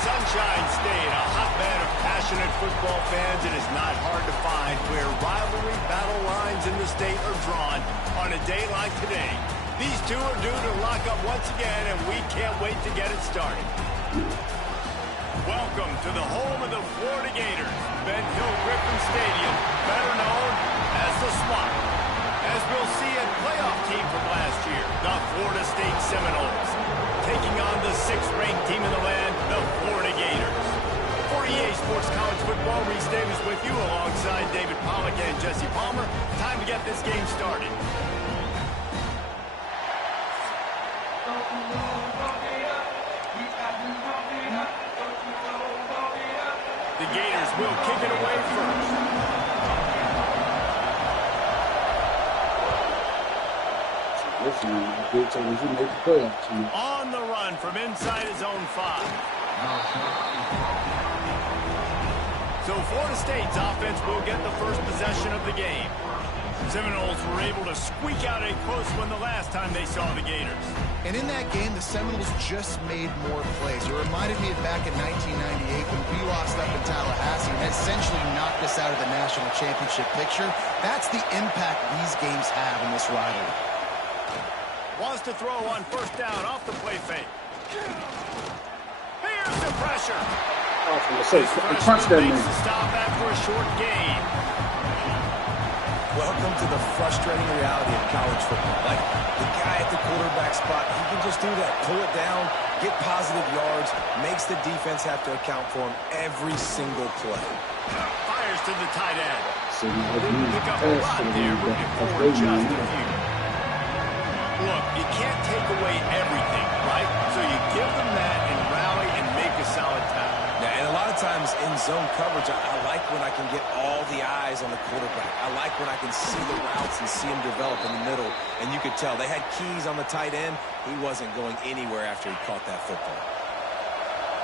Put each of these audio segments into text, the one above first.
Sunshine State, a hotbed of passionate football fans. It is not hard to find where rivalry battle lines in the state are drawn on a day like today. These two are due to lock up once again, and we can't wait to get it started. Welcome to the home of the Florida Gators, Ben Hill Griffin Stadium, better known as the Swamp. As we'll see, a playoff team from last year, the Florida State Seminoles, taking on the 6th-ranked team in the land, the Florida Gators. For EA Sports College Football, Reese Davis with you alongside David Pollack and Jesse Palmer. Time to get this game started. The Gators will kick it away first. On the run from inside his own 5. So Florida State's offense will get the first possession of the game. Seminoles were able to squeak out a close one the last time they saw the Gators. And in that game, the Seminoles just made more plays. It reminded me of back in 1998 when we lost up in Tallahassee and essentially knocked us out of the national championship picture. That's the impact these games have in this rivalry. Wants to throw on first down off the play fake. Here's the pressure. Makes the stop after a short gain. Welcome to the frustrating reality of college football. Like, the guy at the quarterback spot, he can just do that. Pull it down, get positive yards, makes the defense have to account for him every single play. Fires to the tight end. Didn't pick up a lot there, but forward just a few. Look, you can't take away everything, right? So you give them that and rally and make a solid tackle. Yeah, and a lot of sometimes in zone coverage, I like when I can get all the eyes on the quarterback. I like when I can see the routes and see them develop in the middle. And you could tell they had keys on the tight end. He wasn't going anywhere after he caught that football.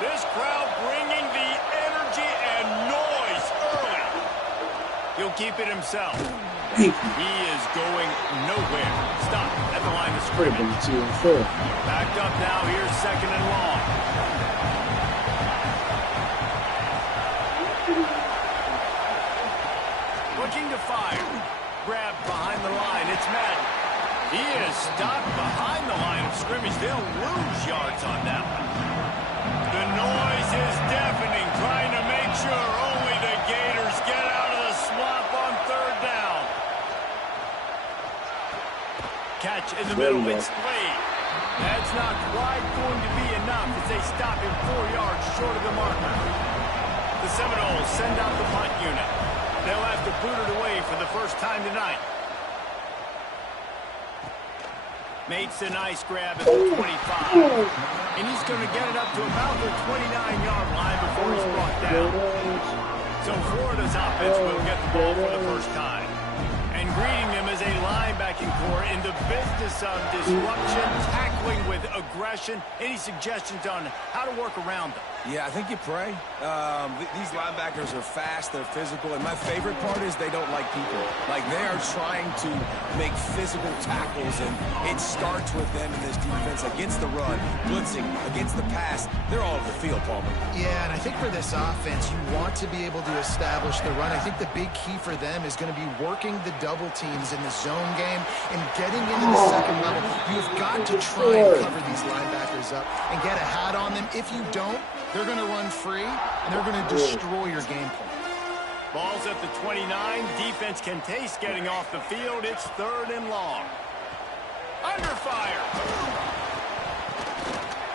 This crowd bringing the energy and noise early. He'll keep it himself. He is going nowhere. Stop at the line of scrimmage. Backed up now. Here's 2nd and long. Looking to fire. Grabbed behind the line. It's Madden. He is stopped behind the line of scrimmage. They'll lose yards on that one. The noise is deafening, trying to make sure only the Gators get out of the swamp on 3rd down. Catch in the middle. It's Slade. That's not quite going to be enough as they stop him 4 yards short of the marker. The Seminoles send out the punt unit. They'll have to boot it away for the first time tonight. Makes a nice grab at the 25. And he's going to get it up to about the 29-yard line before he's brought down. So Florida's offense will get the ball for the first time. And greeting them as a linebacking core in the business of disruption, tackling with aggression. Any suggestions on how to work around them? Yeah, I think you pray. These linebackers are fast, they're physical, and my favorite part is they don't like people. Like, they are trying to make physical tackles, and it starts with them in this defense against the run, blitzing, against the pass. They're all over the field, Palmer. Yeah, and I think for this offense, you want to be able to establish the run. I think the big key for them is going to be working the double teams in the zone game and getting into the second level. You've got to try and cover these linebackers up and get a hat on them. If you don't, they're going to run free, and they're going to destroy your game plan. Ball's at the 29. Defense can taste getting off the field. It's 3rd and long. Under fire.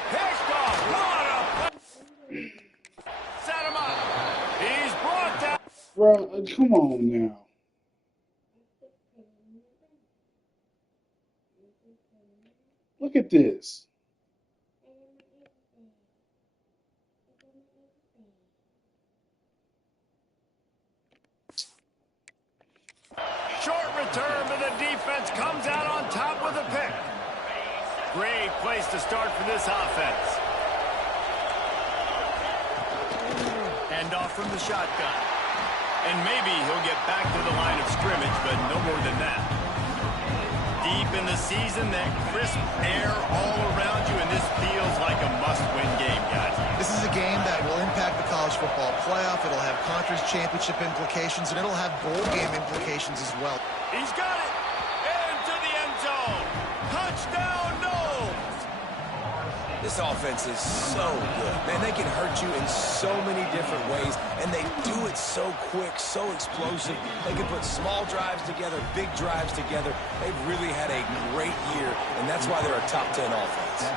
Picked off. What a... Set him up. He's brought down. Bro, come on now. Look at this. Short return, but the defense comes out on top with a pick. Great place to start for this offense. Hand off from the shotgun. And maybe he'll get back to the line of scrimmage, but no more than that. Deep in the season, that crisp air all around you, and this feels like a must-win game, guys. This is a game that will impact the college football playoff. It'll have conference championship implications, and it'll have bowl game implications as well. He's got it! Into the end zone! Touchdown, Noles! This offense is so good. Man, they can hurt you in so many different ways, and they do it so quick, so explosive. They can put small drives together, big drives together. They've really had a great year, and that's why they're a top 10 offense.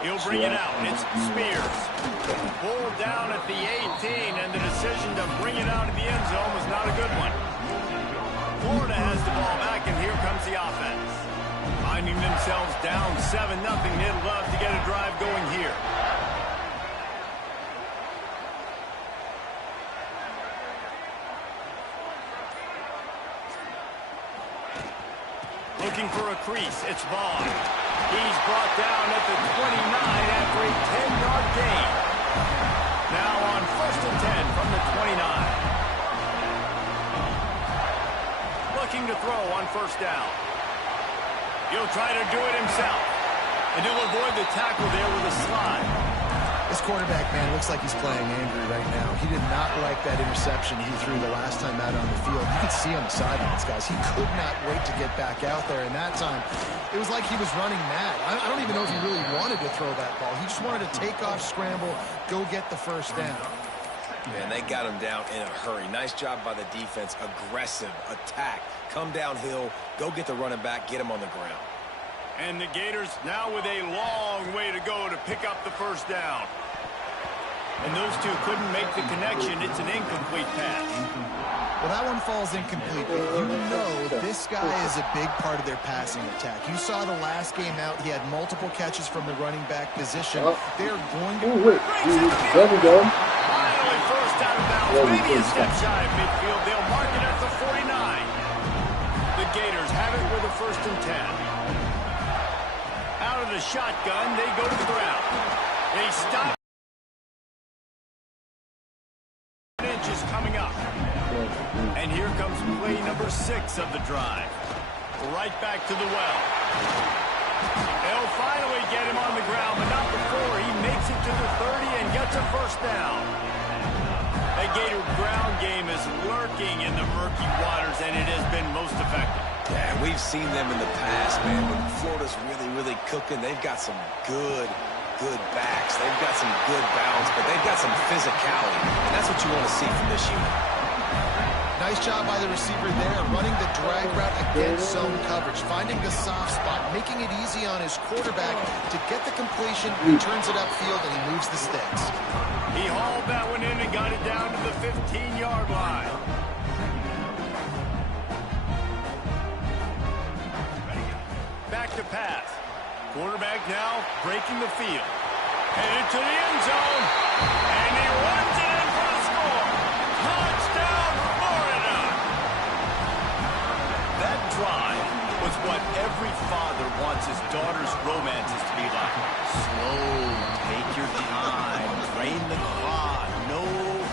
He'll bring it out. It's Spears. Pulled down at the 18, and the decision to bring it out of the end zone was not a good one. Florida has the ball back, and here comes the offense. Finding themselves down 7-0, they'd love to get a drive going here. Looking for a crease, it's Vaughn. He's brought down at the 29 after a 10-yard gain. Now on 1st and 10 from the 29. Looking to throw on 1st down. He'll try to do it himself. And he'll avoid the tackle there with a slide. This quarterback, man, looks like he's playing angry right now. He did not like that interception he threw the last time out on the field. You could see on the sidelines, guys. He could not wait to get back out there. And that time, it was like he was running mad. I don't even know if he really wanted to throw that ball. He just wanted to take off, scramble, go get the 1st down. Man, they got him down in a hurry. Nice job by the defense. Aggressive attack. Come downhill, go get the running back, get him on the ground. And the Gators now with a long way to go to pick up the 1st down. And those two couldn't make the connection. It's an incomplete pass. Well, that one falls incomplete, but you know this guy is a big part of their passing attack. You saw the last game out, he had multiple catches from the running back position. They're going to... There we go. Finally first out of bounds, maybe a step shy of midfield. They'll mark it at the 49. The Gators have it with a 1st and 10. Out of the shotgun, they go to the ground. They stop. Inches coming up. And here comes play number 6 of the drive. Right back to the well. They'll finally get him on the ground, but not before he makes it to the 30 and gets a 1st down. The Gator ground game is lurking in the murky waters, and it has been most effective. Yeah, we've seen them in the past, man. When Florida's really cooking, they've got some good backs. They've got some good balance, but they've got some physicality. And that's what you want to see from this unit. Nice job by the receiver there, running the drag route against zone coverage, finding the soft spot, making it easy on his quarterback to get the completion. He turns it upfield, and he moves the sticks. He hauled that one in and got it down to the 15-yard line. Back to pass. Quarterback now breaking the field. Headed to the end zone. And he runs it in for the score. Touchdown, Florida! That drive was what every father wants his daughter's romances to be like. Slow, take your time, drain the clock, no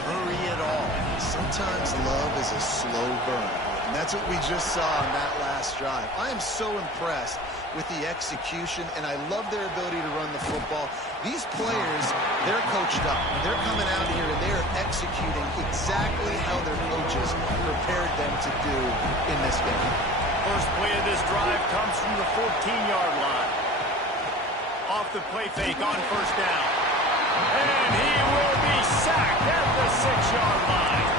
hurry at all. Sometimes love is a slow burn, and that's what we just saw on that last drive. I am so impressed with the execution, and I love their ability to run the football. These players, they're coached up. They're coming out here, and they're executing exactly how their coaches prepared them to do in this game. First play of this drive comes from the 14-yard line. Off the play fake on 1st down. And he will be sacked at the 6-yard line.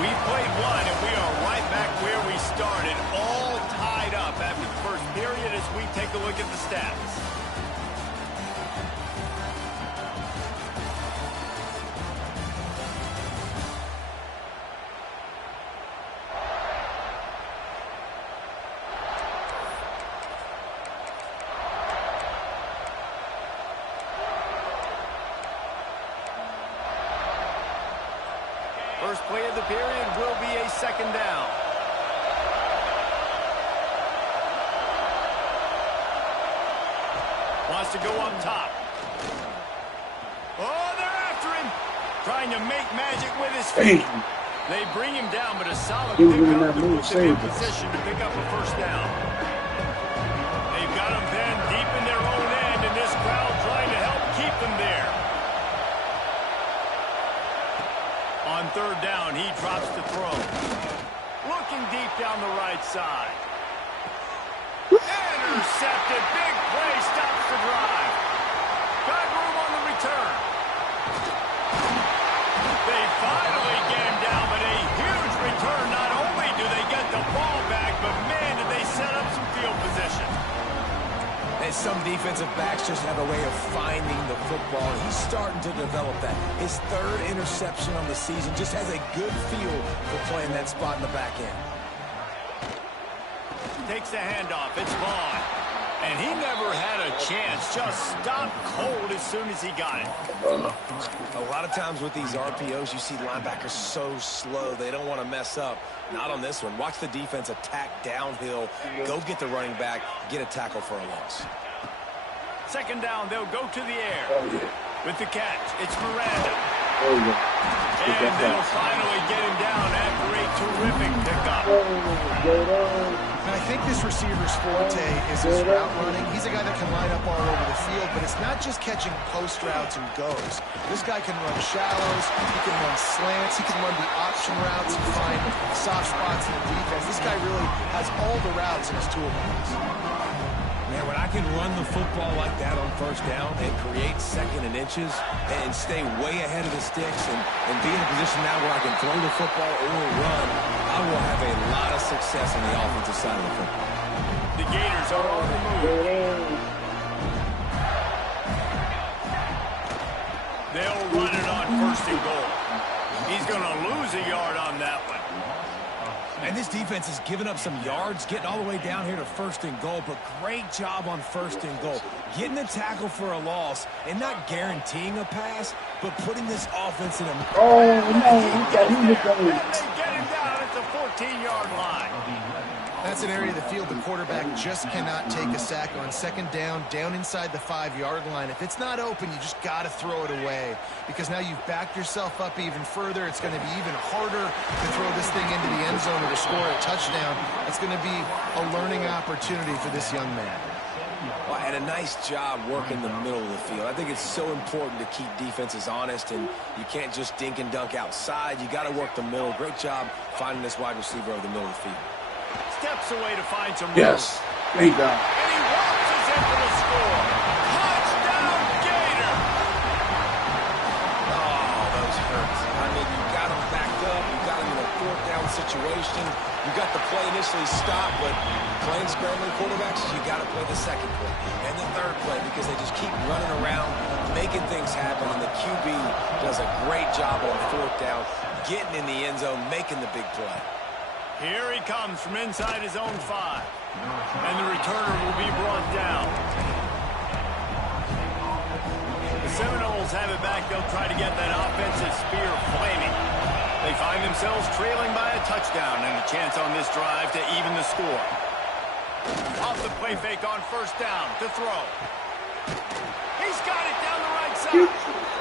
We played one, and we are right back where we started, all tied up after the first period as we take a look at the stats. First play of the period will be a 2nd down. Wants to go up top. Oh, they're after him. Trying to make magic with his feet. They bring him down, but a solid pickup to put them in position to pick up a 1st down. They've got him pinned deep in their own end, and this crowd trying to help keep them there. On 3rd down, he drops the throw. Looking deep down the right side. Intercepted. Big play. Stops the drive. Got room on the return. They finally get him down, but a huge return. Not only do they get the ball back, but man, did they set up some field position. And some defensive backs just have a way of finding the football. He's starting to develop that. His 3rd interception on the season just has a good feel for playing that spot in the back end. Takes the handoff. It's Vaughn. And he never had a chance. Just stopped cold as soon as he got it. A lot of times with these RPOs, you see linebackers so slow. They don't want to mess up. Not on this one. Watch the defense attack downhill. Go get the running back. Get a tackle for a loss. 2nd down. They'll go to the air. With the catch, it's Miranda. And they'll finally get him down after a terrific pickup. And I think this receiver's forte is his route running. He's a guy that can line up all over the field, but it's not just catching post routes and goes. This guy can run shallows, he can run slants, he can run the option routes and find soft spots in the defense. This guy really has all the routes in his toolbox. Man, when I can run the football like that on 1st down and create 2nd and inches and stay way ahead of the sticks and be in a position now where I can throw the football or run, I will have a lot of success on the offensive side of the football. The Gators are on the move. They'll run it on 1st and goal. He's going to lose a yard on that one. And this defense has given up some yards, getting all the way down here to 1st and goal, but great job on 1st and goal. Getting the tackle for a loss and not guaranteeing a pass, but putting this offense in a... Oh, no, And they get him down at the 14-yard line. That's an area of the field the quarterback just cannot take a sack on. 2nd down, down inside the 5-yard line. If it's not open, you just got to throw it away, because now you've backed yourself up even further. It's going to be even harder to throw this thing into the end zone or to score a touchdown. It's going to be a learning opportunity for this young man. Well, and a nice job working the middle of the field. I think it's so important to keep defenses honest, and you can't just dink and dunk outside. You got to work the middle. Great job finding this wide receiver over the middle of the field. Steps away to find some room. yes. Great job. And he walks in for the score. Touchdown, Gator! Oh, those hurts. I mean, you got them backed up. You got them in a 4th down situation. You got the play initially stopped, but playing scrambling quarterbacks, you got to play the 2nd play and the 3rd play, because they just keep running around, making things happen, and the QB does a great job on 4th down, getting in the end zone, making the big play. Here he comes from inside his own 5. And the returner will be brought down. The Seminoles have it back. They'll try to get that offensive spear flaming. They find themselves trailing by a touchdown and a chance on this drive to even the score. Off the play fake on 1st down to throw. He's got it down the right side.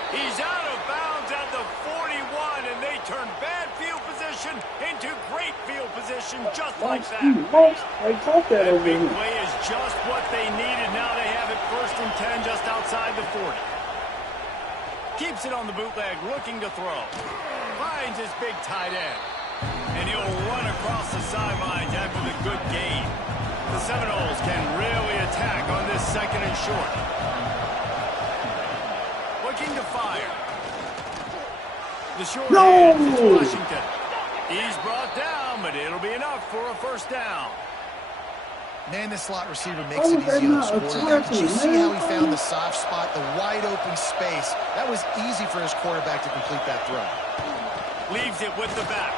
He's out of bounds at the 41, and they turn bad field position into great field position just like that. I caught that over Big here. play is just what they needed. Now they have it 1st and 10 just outside the 40. Keeps it on the bootleg, looking to throw. Finds his big tight end. And he'll run across the sidelines after the good gain. The Seminoles can really attack on this 2nd and short. Looking to fire. The short hand to Washington. He's brought down, but it'll be enough for a 1st down. Man, this slot receiver makes it easy on his quarterback. Did you see how he found the soft spot, the wide open space? That was easy for his quarterback to complete that throw. Leaves it with the back.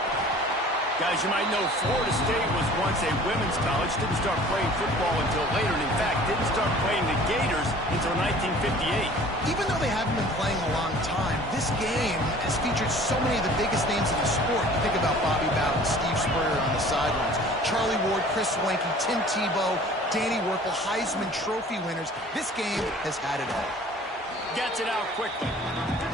Guys, you might know Florida State was once a women's college. Didn't start playing football until later. And in fact, didn't start playing the Gators until 1958. Even though they haven't been playing a long time, this game has featured so many of the biggest names in the sport. You think about Bobby Bowden, Steve Spurrier on the sidelines, Charlie Ward, Chris Swanky, Tim Tebow, Danny Werfel, Heisman Trophy winners. This game has had it all. Gets it out quickly.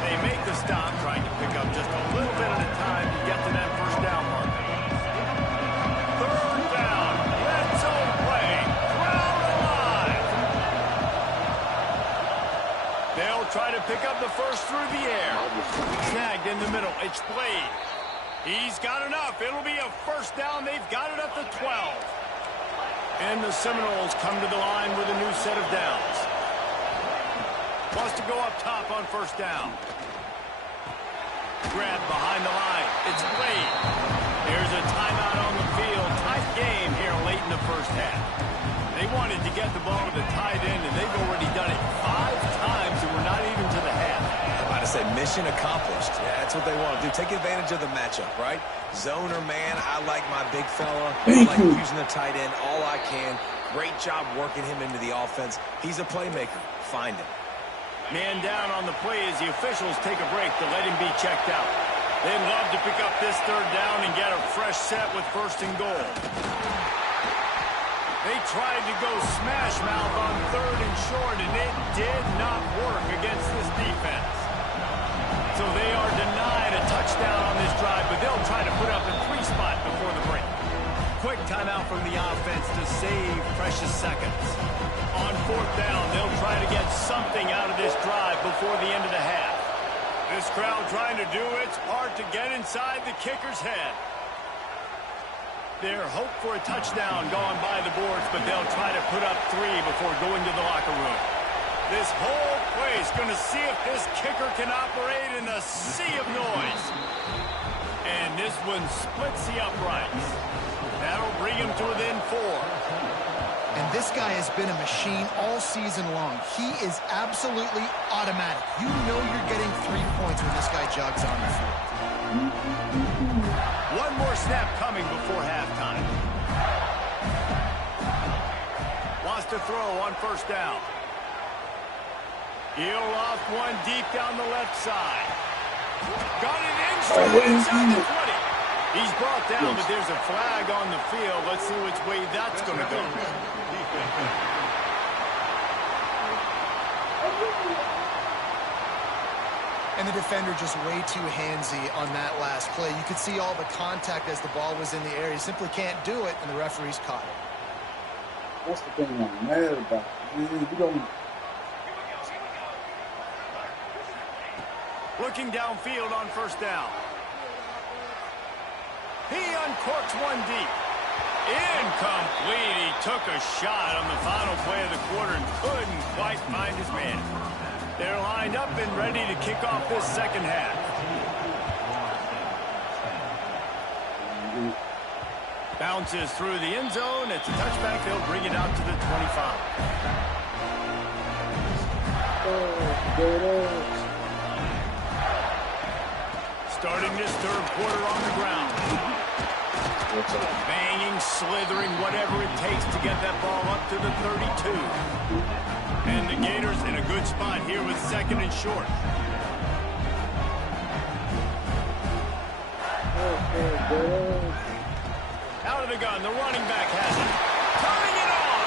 They make the stop, trying to pick up just a little bit at a time to get to that 1st down marker. 3rd down. Red zone play. Crowd alive. They'll try to pick up the 1st through the air. Snagged in the middle. It's Blade. He's got enough. It'll be a 1st down. They've got it at the 12. And the Seminoles come to the line with a new set of downs. Wants to go up top on 1st down. Grab behind the line. It's Blade. There's a timeout on the field. Tight game here late in the 1st half. They wanted to get the ball to the tight end, and they've already done it 5 times, and we're not even to the half. I'm about to say mission accomplished. Yeah, that's what they want to do. Take advantage of the matchup, right? Zone or man, I like my big fella. I like using the tight end all I can. Great job working him into the offense. He's a playmaker. Find him. Man down on the play as the officials take a break to let him be checked out. They'd love to pick up this 3rd down and get a fresh set with 1st and goal. They tried to go smash mouth on 3rd and short, and it did not work against this defense. So they are denied a touchdown on this drive, but they'll try to put up a 3 spot before the break. Quick timeout from the offense to save precious seconds. On 4th down, they'll try to get something out of this drive before the end of the half. This crowd trying to do its part to get inside the kicker's head. Their hope for a touchdown going by the boards, but they'll try to put up 3 before going to the locker room. This whole place going to see if this kicker can operate in a sea of noise. And this one splits the uprights. That'll bring him to within 4. And this guy has been a machine all season long. He is absolutely automatic. You know you're getting 3 points when this guy jogs on the field. One more snap coming before halftime. Wants to throw on first down. He'll loft one deep down the left side. Got it in straight inside the 20. He's brought down, but there's a flag on the field. Let's see which way that's going to go. And the defender just way too handsy on that last play. You could see all the contact as the ball was in the air. He simply can't do it, and the referee's caught it. That's the thing I'm mad about. You don't. Looking downfield on first down. He uncorks one deep. Incomplete. He took a shot on the final play of the quarter and couldn't quite find his man. They're lined up and ready to kick off this second half. Bounces through the end zone. It's a touchback. They'll bring it out to the 25. Starting this third quarter on the ground. Banging, slithering, whatever it takes to get that ball up to the 32. And the Gators in a good spot here with second and short. Out of the gun, the running back has it. Turning it on!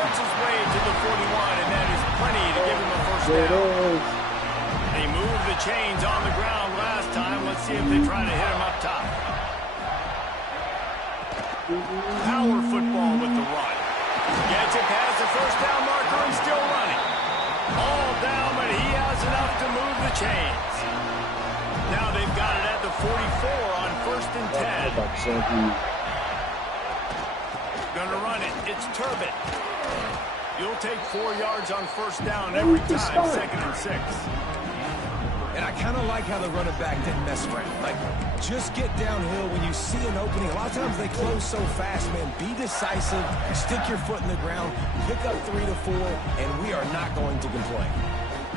Works his way to the 41, and that is plenty to give him a first down. They moved the chains on the ground last time. Let's see if they try to hit him up top. Power football with the run. Gets it past the first down marker and still running. All down, but he has enough to move the chains. Now they've got it at the 44 on first and 10. Gonna run it. It's Turbin. You'll take 4 yards on first down every time, second and 6. And I kind of like how the running back didn't mess around. Like, just get downhill when you see an opening. A lot of times they close so fast, man. Be decisive, stick your foot in the ground, pick up 3 to 4, and we are not going to complain.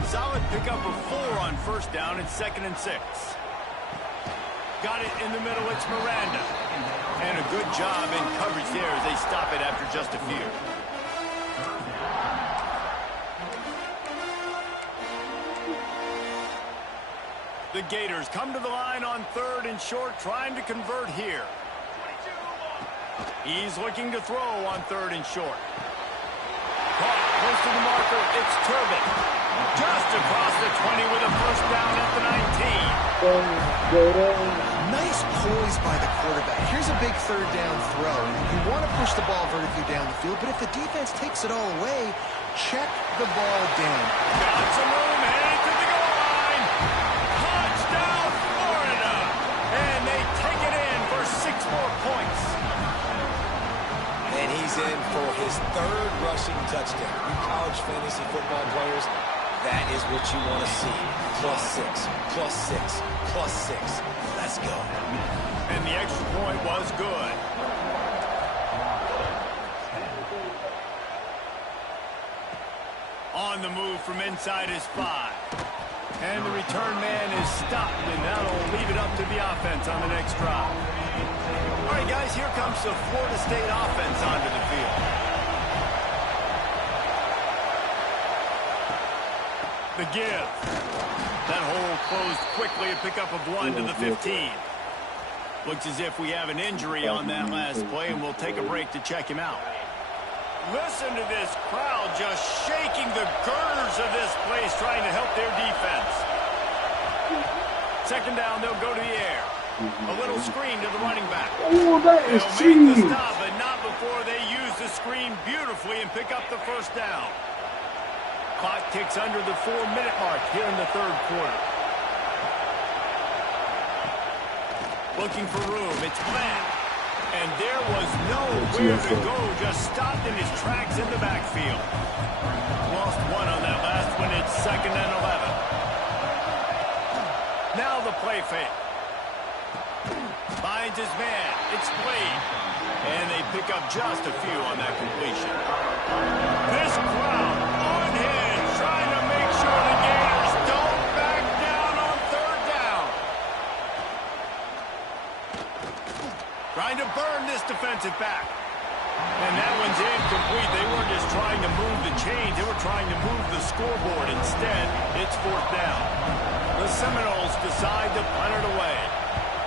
Solid pickup of 4 on first down and second and 6. Got it in the middle, it's Miranda. And a good job in coverage there as they stop it after just a few. The Gators come to the line on third and short, trying to convert here. He's looking to throw on third and short. Caught close to the marker, it's Turbin. Just across the 20 with a first down at the 19. Nice poise by the quarterback. Here's a big third down throw. You want to push the ball vertically down the field, but if the defense takes it all away, check the ball down. Got some room, heading to the goal line. Touchdown, Florida. And they take it in for 6 more points. And he's in for his 3rd rushing touchdown. You college fantasy football players, that is what you want to see. +6, +6, +6. Let's go. And the extra point was good. On the move from inside his 5. And the return man is stopped, and that'll leave it up to the offense on the next drive. All right, guys, here comes the Florida State offense onto the field. The give. That hole closed quickly, a pickup of 1 to the 15. Looks as if we have an injury on that last play, and we'll take a break to check him out. Listen to this crowd just shaking the girders of this place, trying to help their defense. Second down, they'll go to the air. A little screen to the running back. Oh, that is They'll make the cheese. stop, but not before they use the screen beautifully and pick up the first down. Clock ticks under the 4-minute mark here in the third quarter. Looking for room, it's Glenn. And there was nowhere to go, just stopped in his tracks in the backfield. Lost 1 on that last one, it's second and 11. Now the play fake. Finds his man. It's Blade. And they pick up just a few on that completion. This crowd unhinged, trying to make sure the Gators don't back down on third down. Trying to burn this defensive back. And that one's incomplete. They weren't just trying to move the chains. They were trying to move the scoreboard. Instead, it's fourth down. The Seminoles decide to punt it away.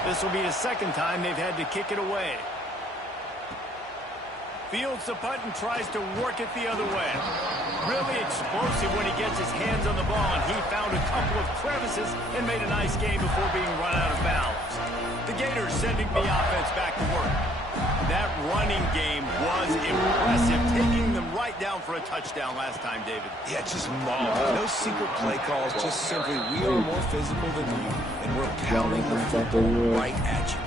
This will be the second time they've had to kick it away. Fields the punt and tries to work it the other way. Really explosive when he gets his hands on the ball, and he found a couple of crevices and made a nice game before being run out of bounds. The Gators sending the offense back to work. That running game was impressive, taking them right down for a touchdown last time, David. Yeah, just mauled. No secret play calls, just simply we are more physical than you, and we're pounding the football right at you.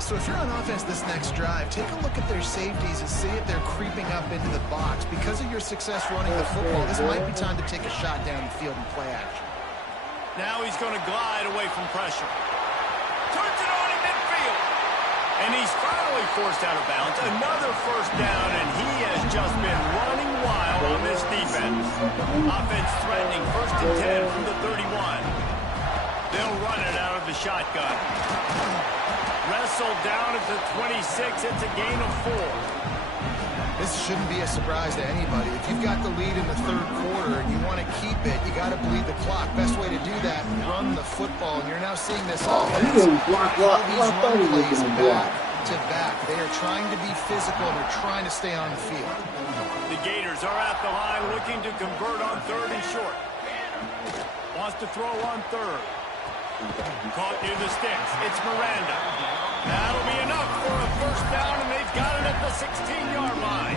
So if you're on offense this next drive, take a look at their safeties and see if they're creeping up into the box. Because of your success running the football, this might be time to take a shot down the field and play action. Now he's going to glide away from pressure. Turns it on in midfield. And he's finally forced out of bounds. Another first down, and he has just been running wild on this defense. Offense threatening 1st and 10 from the 31. They'll run it out of the shotgun. Wrestled down at the 26. It's a gain of 4. This shouldn't be a surprise to anybody. If you've got the lead in the third quarter and you want to keep it, you got to bleed the clock. Best way to do that, run the football. And you're now seeing this offense. All these run plays back to back. They are trying to be physical and they're trying to stay on the field. The Gators are at the line looking to convert on 3rd and short. Wants to throw on 3rd. Caught near the sticks. It's Miranda. That'll be enough for a first down, and they've got it at the 16-yard line.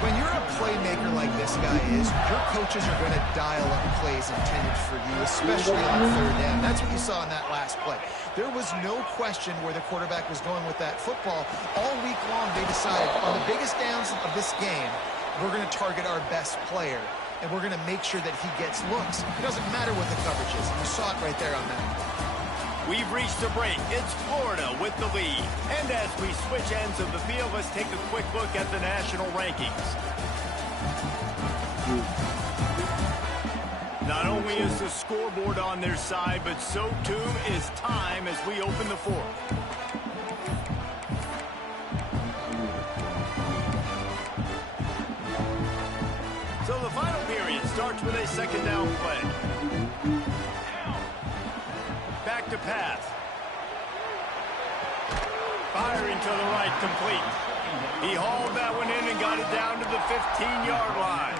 When you're a playmaker like this guy is, your coaches are going to dial up plays intended for you, especially on 3rd down. That's what you saw in that last play. There was no question where the quarterback was going with that football. All week long, they decided on the biggest downs of this game, we're going to target our best player. And we're going to make sure that he gets looks. It doesn't matter what the coverage is. You saw it right there on that. We've reached a break. It's Florida with the lead. And as we switch ends of the field, let's take a quick look at the national rankings. Not only is the scoreboard on their side, but so too is time as we open the fourth. So the final period starts with a 2nd down play. Back to pass. Firing to the right, complete. He hauled that one in and got it down to the 15-yard line.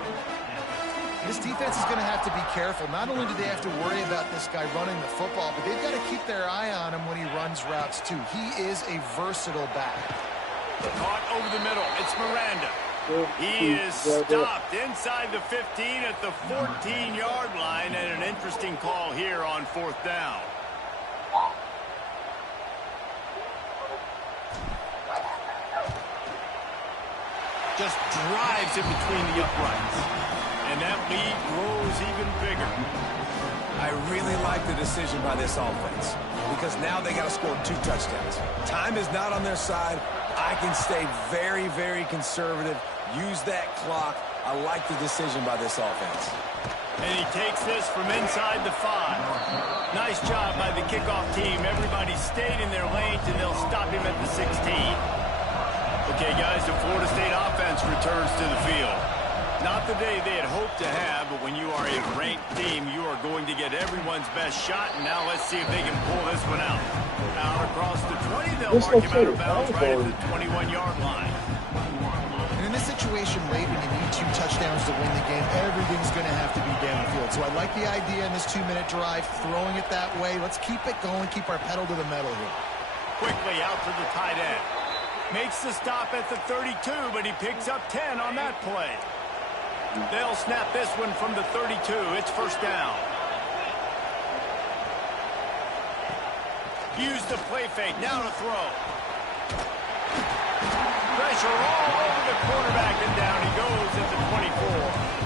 This defense is going to have to be careful. Not only do they have to worry about this guy running the football, but they've got to keep their eye on him when he runs routes too. He is a versatile back. Caught over the middle. It's Miranda. He is stopped inside the 15 at the 14-yard line, and an interesting call here on 4th down. Just drives it between the uprights, and that lead grows even bigger. I really like the decision by this offense because now they got to score 2 touchdowns. Time is not on their side. I can stay very, very conservative. Use that clock. I like the decision by this offense. And he takes this from inside the 5. Nice job by the kickoff team. Everybody stayed in their lanes, and they'll stop him at the 16. Okay, guys, the Florida State offense returns to the field. Not the day they had hoped to have, but when you are a ranked team, you are going to get everyone's best shot. And now let's see if they can pull this one out. Out across the 20, they'll mark him out of bounds right at the 21-yard line. And in this situation late when you need 2 touchdowns to win the game, everything's going to have to be downfield. So I like the idea in this 2-minute drive, throwing it that way. Let's keep it going, keep our pedal to the metal here. Quickly out to the tight end. Makes the stop at the 32, but he picks up 10 on that play. They'll snap this one from the 32. It's 1st down. Use the play fake. Now to throw. Pressure all over the quarterback, and down he goes at the 24.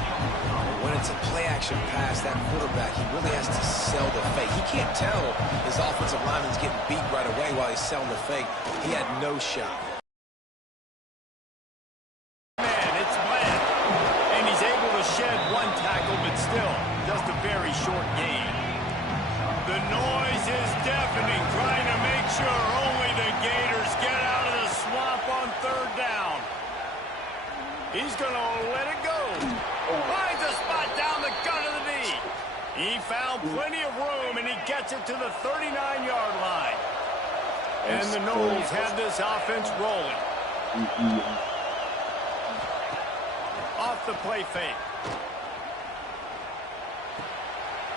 When it's a play-action pass, that quarterback, he really has to sell the fake. He can't tell his offensive lineman's getting beat right away while he's selling the fake. He had no shot. Man, it's Bland. And he's able to shed one tackle, but still, just a very short gain. The noise is deafening, trying to make sure only the Gators get out of the swamp on third down. He's going to let it go. Finds a spot down the gut of the knee. He found plenty of room, and he gets it to the 39-yard line. And the Noles have this offense rolling. Off the play fake.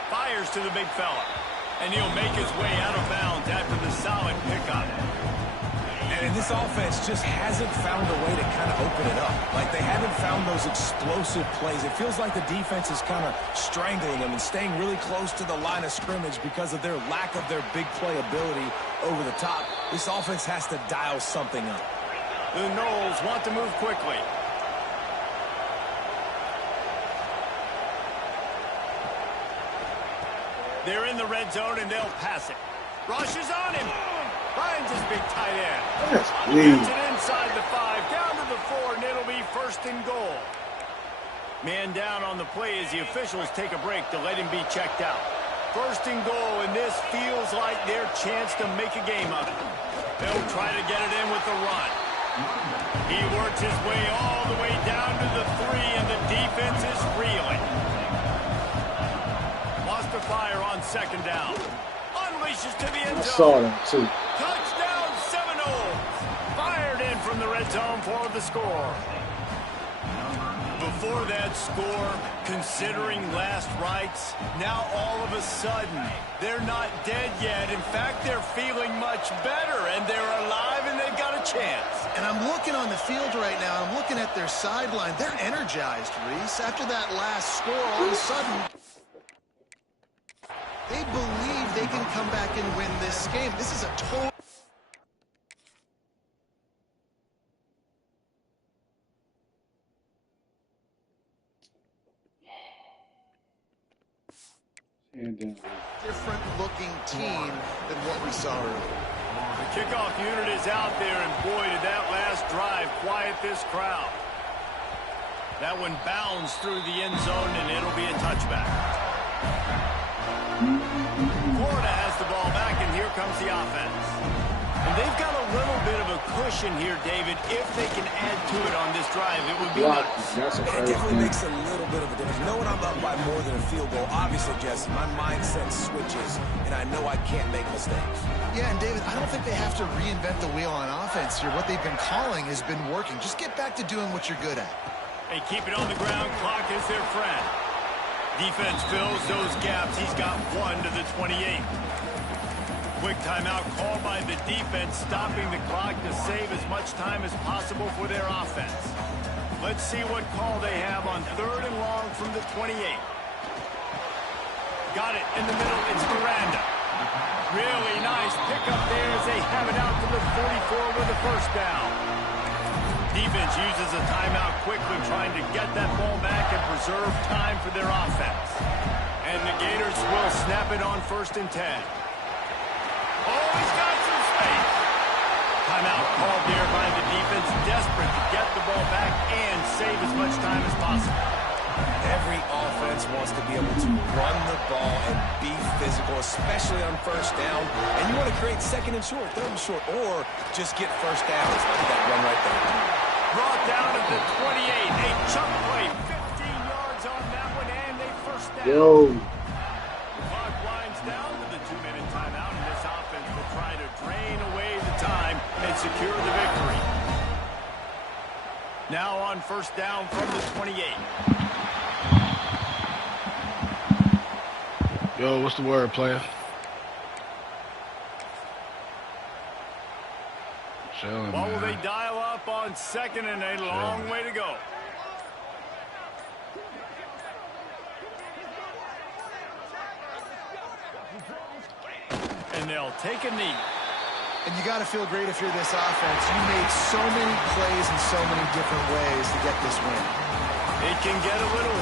Fires to the big fella. And he'll make his way out of bounds after the solid pickup. And this offense just hasn't found a way to kind of open it up. Like, they haven't found those explosive plays. It feels like the defense is kind of strangling them and staying really close to the line of scrimmage because of their lack of their big play ability over the top. This offense has to dial something up. The Noles want to move quickly. They're in the red zone, and they'll pass it. Rushes on him. Finds his big tight end. Gets it inside the 5, down to the 4, and it'll be first and goal. Man down on the play as the officials take a break to let him be checked out. First and goal, and this feels like their chance to make a game of it. They'll try to get it in with the run. He works his way all the way down to the 3, and the defense is reeling. Wants to fire on second down. Unleashes to the end zone. I saw that too. Touchdown Seminoles. Fired in from the red zone for the score. Before that score, considering last rites, now all of a sudden, they're not dead yet. In fact, they're feeling much better, and they're alive, and they've got a chance. And I'm looking on the field right now, and I'm looking at their sideline. They're energized, Reese. After that last score, all of a sudden, they believe they can come back and win this game. This is a total... different looking team than what we saw earlier. The kickoff unit is out there, and boy, did that last drive quiet this crowd. That one bounds through the end zone, and it'll be a touchback. Florida has the ball back, and here comes the offense. And they've got a little bit of a cushion here, David. If they can add to it on this drive, it would be nice. It definitely makes a little bit of a difference. Knowing I'm up by more than a field goal, obviously, Jesse, my mindset switches, and I know I can't make mistakes. Yeah, and David, I don't think they have to reinvent the wheel on offense here. What they've been calling has been working. Just get back to doing what you're good at. They keep it on the ground. Clock is their friend. Defense fills those gaps. He's got 1 to the 28. Quick timeout called by the defense, stopping the clock to save as much time as possible for their offense. Let's see what call they have on 3rd and long from the 28. Got it in the middle. It's Miranda. Really nice pickup there as they have it out to the 44 with the first down. Defense uses a timeout quickly, trying to get that ball back and preserve time for their offense. And the Gators will snap it on 1st and 10. Oh, he's got some space. Timeout called there by the defense, desperate to get the ball back and save as much time as possible. Every offense wants to be able to run the ball and be physical, especially on 1st down. And you want to create 2nd and short, 3rd and short, or just get 1st down. It's like that run right there. Brought down at the 28. A chunk play, 15 yards on that one, and a 1st down. Yo. The clock winds down to the 2-minute timeout, and this offense will try to drain away the time and secure the victory. Now on 1st down from the 28. Yo, what's the word, player? Chilling, What will man. they dial up on 2nd and a long way to go? And they'll take a knee. And you got to feel great if you're this offense. You made so many plays in so many different ways to get this win. It can get a little